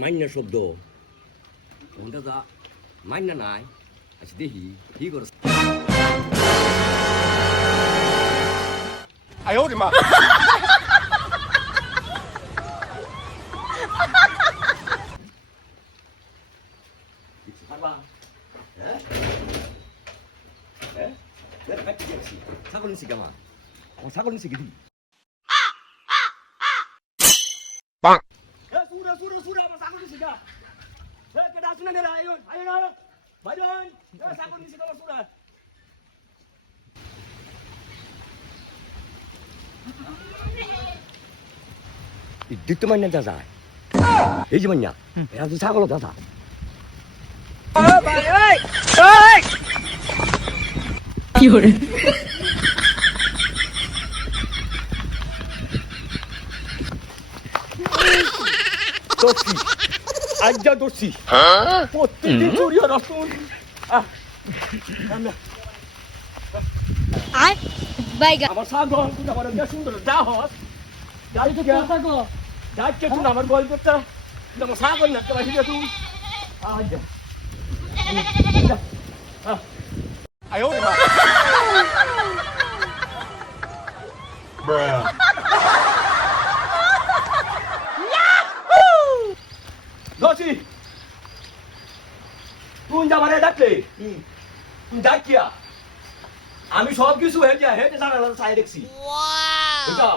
মাইন্না শব্দ কোনটা যা মাইন্না নাই আচ্ছা দেখি কি করছ 哎呦我的妈！ ছাগল নিছি কেমন ও ছাগল নিছি কি Bang. Sudah, mas aku di sini. Kita sudah ada, ayo. Badan, mas aku di sini kalau sudah. Itu mana dah sah? Ini mana? Yang tu ছাগল dah sah. Oi! Fiore. Dosi. Aja dosi. Potong curi rasul. Ay, বাইগা আমার ছাগল তুই আমার বেশ সুন্দর যা হস যাই তো ছাগল যাচ্ছে তুই আমার গল্প করতে আমার ছাগল না তোরা ঠিক আছে তুই আচ্ছা 哎呦我的妈！Bruh. Dosi. তুই যাবারে ডাকলে তুই ডাকিয়া আমি সব কিছু হয়ে যায় হেঁটে জানালা ছায়া দেখছি বুঝছো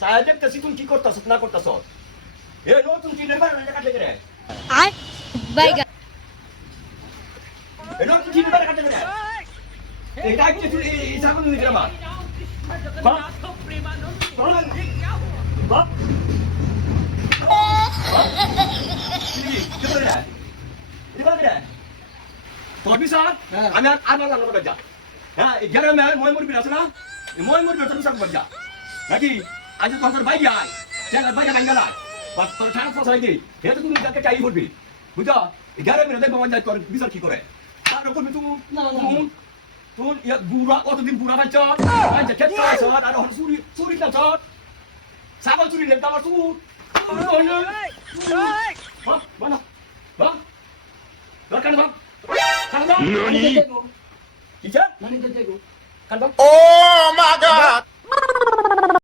ছায়া দেখতেছি তুমি কি করতেছ না করতেছ এ নতুন চিনের বাড়ি কাটলে রে আয় বাইগা এ নতুন চিনের বাড়ি কাটলে রে এই ডাকছে তুই এই ছাগল নিয়ে আমার বাপ বাপ আমি আর মালা লাগা যা হ্যাঁ এই গ্রামে মই মুরবি আছে না এই মই মুরবি তো সব বাজা নাকি আজ তোর ভাই আয় চেলা ভাই ভাঙ্গা না বাস তোর ঠান ফসাই দি এটা তুমি কাকে চাই বলবি বুঝা এই গ্রামে দেখব মন যায় তোর বিচার কি করে আর করবি তুই তুই ইয়া বুড়া কতদিন বুড়া বাচ্চা আজ খেত কাজ আর হন চুরি না চট ছাগল চুরি লেম তামার তুই হ্যাঁ বানা হ্যাঁ দরকার না কান দাও Nani? কিছা মানে তো যাইগো কান দাও Oh my God!